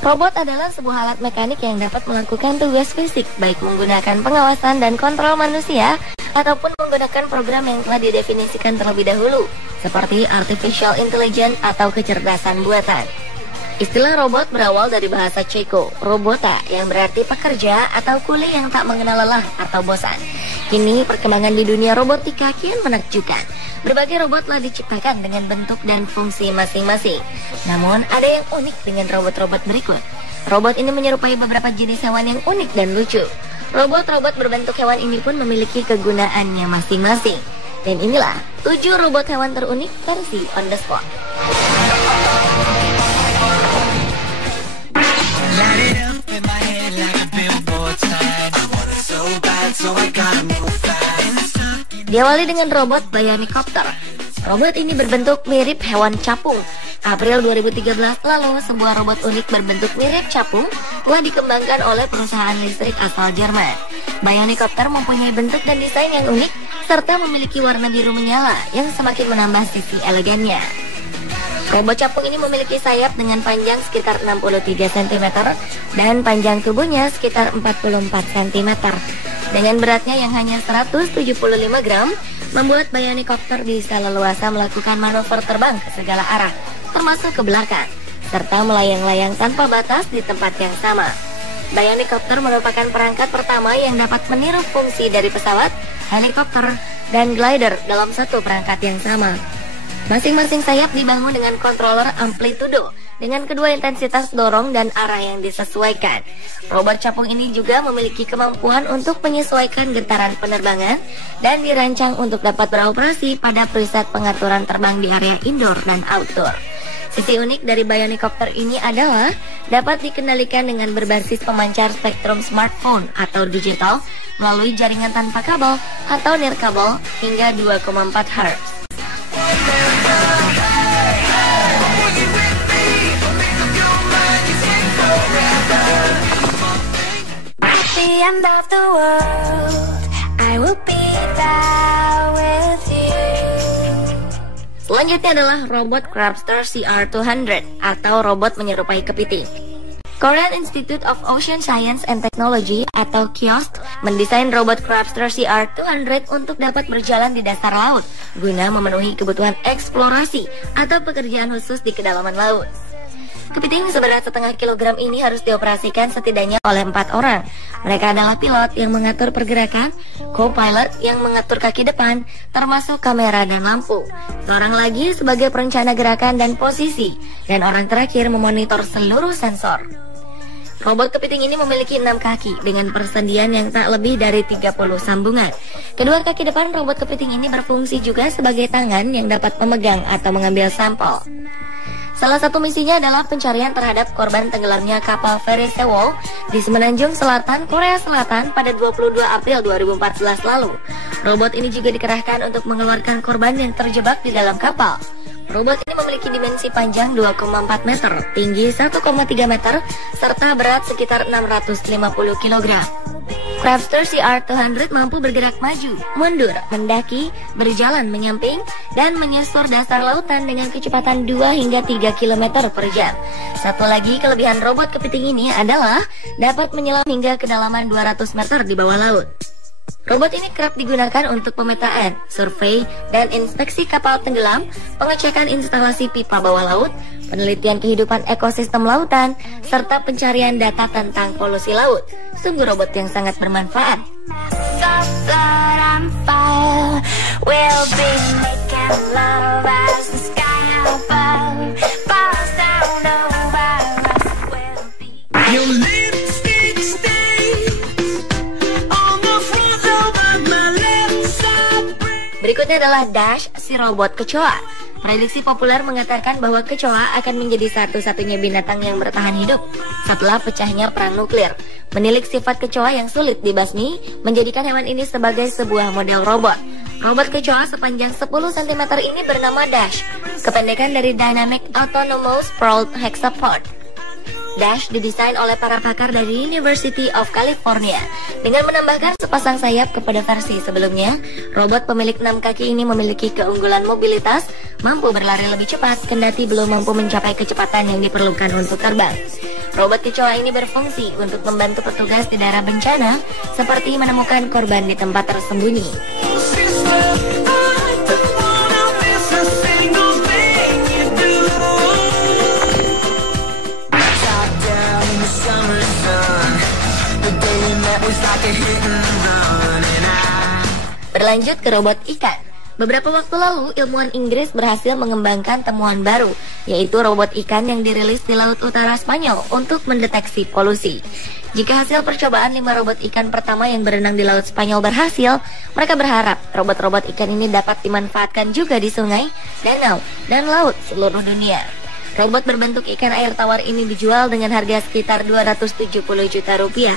Robot adalah sebuah alat mekanik yang dapat melakukan tugas fisik, baik menggunakan pengawasan dan kontrol manusia, ataupun menggunakan program yang telah didefinisikan terlebih dahulu, seperti artificial intelligence atau kecerdasan buatan. Istilah robot berawal dari bahasa Ceko, robota, yang berarti pekerja atau kuli yang tak mengenal lelah atau bosan. Kini perkembangan di dunia robotika kian menakjubkan. Berbagai robot telah diciptakan dengan bentuk dan fungsi masing-masing. Namun ada yang unik dengan robot-robot berikut. Robot ini menyerupai beberapa jenis hewan yang unik dan lucu. Robot-robot berbentuk hewan ini pun memiliki kegunaannya masing-masing. Dan inilah 7 robot hewan terunik versi on the spot. Diawali dengan robot Bionicopter. Robot ini berbentuk mirip hewan capung. April 2013 lalu, sebuah robot unik berbentuk mirip capung telah dikembangkan oleh perusahaan listrik asal Jerman. Bionicopter mempunyai bentuk dan desain yang unik serta memiliki warna biru menyala yang semakin menambah sisi elegannya. Robot capung ini memiliki sayap dengan panjang sekitar 63 cm dan panjang tubuhnya sekitar 44 cm. Dengan beratnya yang hanya 175 gram, membuat Bionicopter bisa leluasa melakukan manuver terbang ke segala arah, termasuk ke belakang, serta melayang-layang tanpa batas di tempat yang sama. Bionicopter merupakan perangkat pertama yang dapat meniru fungsi dari pesawat, helikopter, dan glider dalam satu perangkat yang sama. Masing-masing sayap dibangun dengan controller amplitudo dengan kedua intensitas dorong dan arah yang disesuaikan. Robot capung ini juga memiliki kemampuan untuk menyesuaikan getaran penerbangan dan dirancang untuk dapat beroperasi pada preset pengaturan terbang di area indoor dan outdoor. Sisi unik dari Bionicopter ini adalah dapat dikendalikan dengan berbasis pemancar spektrum smartphone atau digital melalui jaringan tanpa kabel atau nirkabel hingga 2,4 Hz. End of the world, I will be there with you. Selanjutnya adalah robot Crabster CR200 atau robot menyerupai kepiting. Korean Institute of Ocean Science and Technology atau KIOST mendesain robot Crabster CR200 untuk dapat berjalan di dasar laut guna memenuhi kebutuhan eksplorasi atau pekerjaan khusus di kedalaman laut. Kepiting seberat setengah kilogram ini harus dioperasikan setidaknya oleh 4 orang. Mereka adalah pilot yang mengatur pergerakan, co-pilot yang mengatur kaki depan, termasuk kamera dan lampu. Seorang lagi sebagai perencana gerakan dan posisi, dan orang terakhir memonitor seluruh sensor. Robot kepiting ini memiliki 6 kaki dengan persendian yang tak lebih dari 30 sambungan. Kedua kaki depan robot kepiting ini berfungsi juga sebagai tangan yang dapat memegang atau mengambil sampel. Salah satu misinya adalah pencarian terhadap korban tenggelamnya kapal feri Sewol di Semenanjung Selatan, Korea Selatan pada 22 April 2014 lalu. Robot ini juga dikerahkan untuk mengeluarkan korban yang terjebak di dalam kapal. Robot ini memiliki dimensi panjang 2,4 meter, tinggi 1,3 meter, serta berat sekitar 650 kg. Crabster CR200 mampu bergerak maju, mundur, mendaki, berjalan menyamping, dan menyusur dasar lautan dengan kecepatan 2 hingga 3 km per jam. Satu lagi kelebihan robot kepiting ini adalah dapat menyelam hingga kedalaman 200 meter di bawah laut. Robot ini kerap digunakan untuk pemetaan, survei, dan inspeksi kapal tenggelam, pengecekan instalasi pipa bawah laut, penelitian kehidupan ekosistem lautan, serta pencarian data tentang polusi laut. Sungguh robot yang sangat bermanfaat. Berikutnya adalah Dash, si robot kecoa. Prediksi populer mengatakan bahwa kecoa akan menjadi satu-satunya binatang yang bertahan hidup setelah pecahnya perang nuklir. Menilik sifat kecoa yang sulit dibasmi menjadikan hewan ini sebagai sebuah model robot. Robot kecoa sepanjang 10 cm ini bernama Dash, kependekan dari Dynamic Autonomous Sprawled Hexapod. Dash didesain oleh para pakar dari University of California dengan menambahkan sepasang sayap kepada versi sebelumnya. Robot pemilik 6 kaki ini memiliki keunggulan mobilitas, mampu berlari lebih cepat kendati belum mampu mencapai kecepatan yang diperlukan untuk terbang. Robot kecoa ini berfungsi untuk membantu petugas di daerah bencana, seperti menemukan korban di tempat tersembunyi. Berlanjut ke robot ikan. Beberapa waktu lalu, ilmuwan Inggris berhasil mengembangkan temuan baru, yaitu robot ikan yang dirilis di Laut Utara Spanyol untuk mendeteksi polusi. Jika hasil percobaan 5 robot ikan pertama yang berenang di Laut Spanyol berhasil, mereka berharap robot-robot ikan ini dapat dimanfaatkan juga di sungai, danau, dan laut seluruh dunia. Robot berbentuk ikan air tawar ini dijual dengan harga sekitar 270 juta rupiah.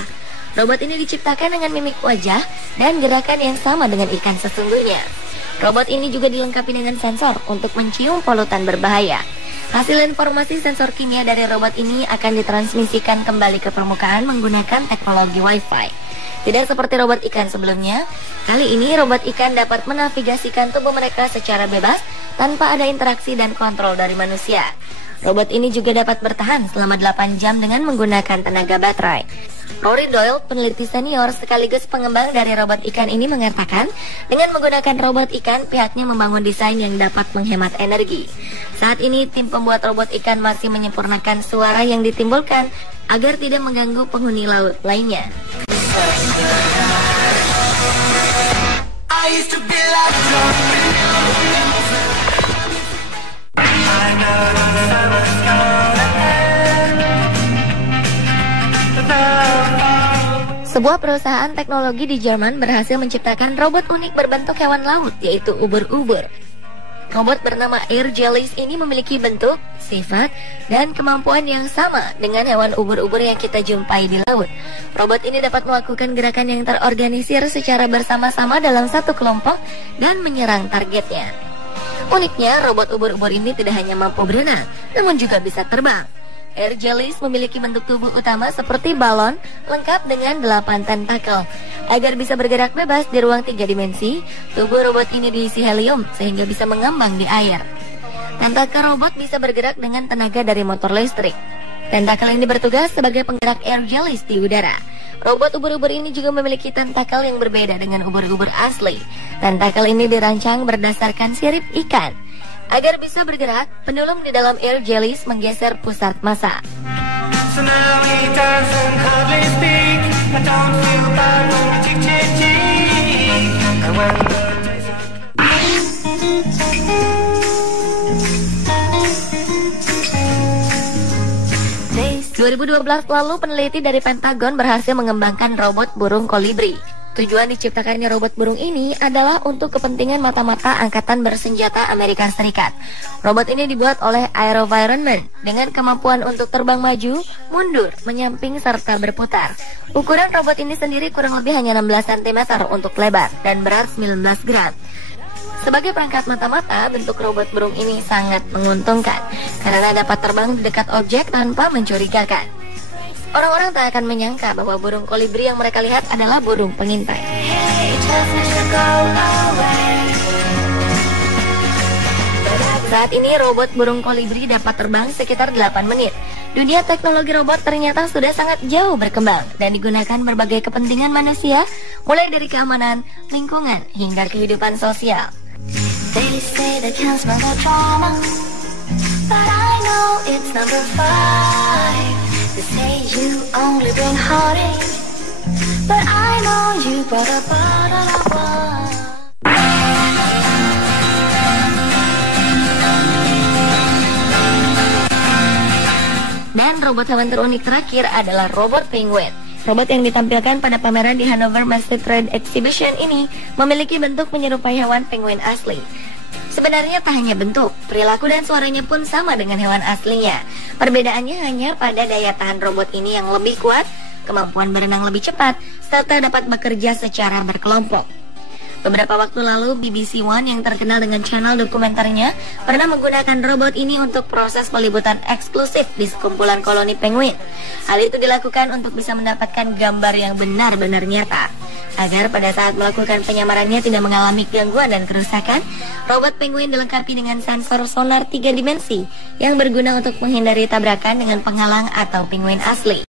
Robot ini diciptakan dengan mimik wajah dan gerakan yang sama dengan ikan sesungguhnya. Robot ini juga dilengkapi dengan sensor untuk mencium polutan berbahaya. Hasil informasi sensor kimia dari robot ini akan ditransmisikan kembali ke permukaan menggunakan teknologi Wi-Fi. Tidak seperti robot ikan sebelumnya, kali ini robot ikan dapat menavigasikan tubuh mereka secara bebas tanpa ada interaksi dan kontrol dari manusia. Robot ini juga dapat bertahan selama 8 jam dengan menggunakan tenaga baterai. Rory Doyle, peneliti senior sekaligus pengembang dari robot ikan ini mengatakan, dengan menggunakan robot ikan, pihaknya membangun desain yang dapat menghemat energi. Saat ini, tim pembuat robot ikan masih menyempurnakan suara yang ditimbulkan agar tidak mengganggu penghuni laut lainnya. Sebuah perusahaan teknologi di Jerman berhasil menciptakan robot unik berbentuk hewan laut, yaitu ubur-ubur. Robot bernama Air Jellies ini memiliki bentuk, sifat, dan kemampuan yang sama dengan hewan ubur-ubur yang kita jumpai di laut. Robot ini dapat melakukan gerakan yang terorganisir secara bersama-sama dalam satu kelompok dan menyerang targetnya. Uniknya, robot ubur-ubur ini tidak hanya mampu berenang, namun juga bisa terbang. Air Jellies memiliki bentuk tubuh utama seperti balon, lengkap dengan 8 tentakel. Agar bisa bergerak bebas di ruang 3 dimensi, tubuh robot ini diisi helium sehingga bisa mengambang di air. Tentakel robot bisa bergerak dengan tenaga dari motor listrik. Tentakel ini bertugas sebagai penggerak Air Jellies di udara. Robot ubur-ubur ini juga memiliki tentakel yang berbeda dengan ubur-ubur asli. Tentakel ini dirancang berdasarkan sirip ikan. Agar bisa bergerak, pendulum di dalam Air Jellies menggeser pusat massa. Tahun 2012 lalu, peneliti dari Pentagon berhasil mengembangkan robot burung kolibri. Tujuan diciptakannya robot burung ini adalah untuk kepentingan mata-mata Angkatan Bersenjata Amerika Serikat. Robot ini dibuat oleh AeroVironment dengan kemampuan untuk terbang maju, mundur, menyamping, serta berputar. Ukuran robot ini sendiri kurang lebih hanya 16 cm untuk lebar dan berat 19 gram. Sebagai perangkat mata-mata, bentuk robot burung ini sangat menguntungkan karena dapat terbang di dekat objek tanpa mencurigakan. Orang-orang tak akan menyangka bahwa burung kolibri yang mereka lihat adalah burung pengintai. Saat ini robot burung kolibri dapat terbang sekitar 8 menit. Dunia teknologi robot ternyata sudah sangat jauh berkembang dan digunakan berbagai kepentingan manusia, mulai dari keamanan, lingkungan, hingga kehidupan sosial. They say they can't smell the drama, but I know it's number 5. They say you only bring heartache, but I know you brought a bottle of wine. Dan robot hewan terunik terakhir adalah robot penguin. Robot yang ditampilkan pada pameran di Hanover Master Trade Exhibition ini memiliki bentuk menyerupai hewan penguin asli. Sebenarnya tak hanya bentuk, perilaku dan suaranya pun sama dengan hewan aslinya. Perbedaannya hanya pada daya tahan robot ini yang lebih kuat, kemampuan berenang lebih cepat, serta dapat bekerja secara berkelompok. Beberapa waktu lalu, BBC One yang terkenal dengan channel dokumenternya pernah menggunakan robot ini untuk proses peliputan eksklusif di sekumpulan koloni penguin. Hal itu dilakukan untuk bisa mendapatkan gambar yang benar-benar nyata. Agar pada saat melakukan penyamarannya tidak mengalami gangguan dan kerusakan, robot penguin dilengkapi dengan sensor sonar 3 dimensi yang berguna untuk menghindari tabrakan dengan penghalang atau penguin asli.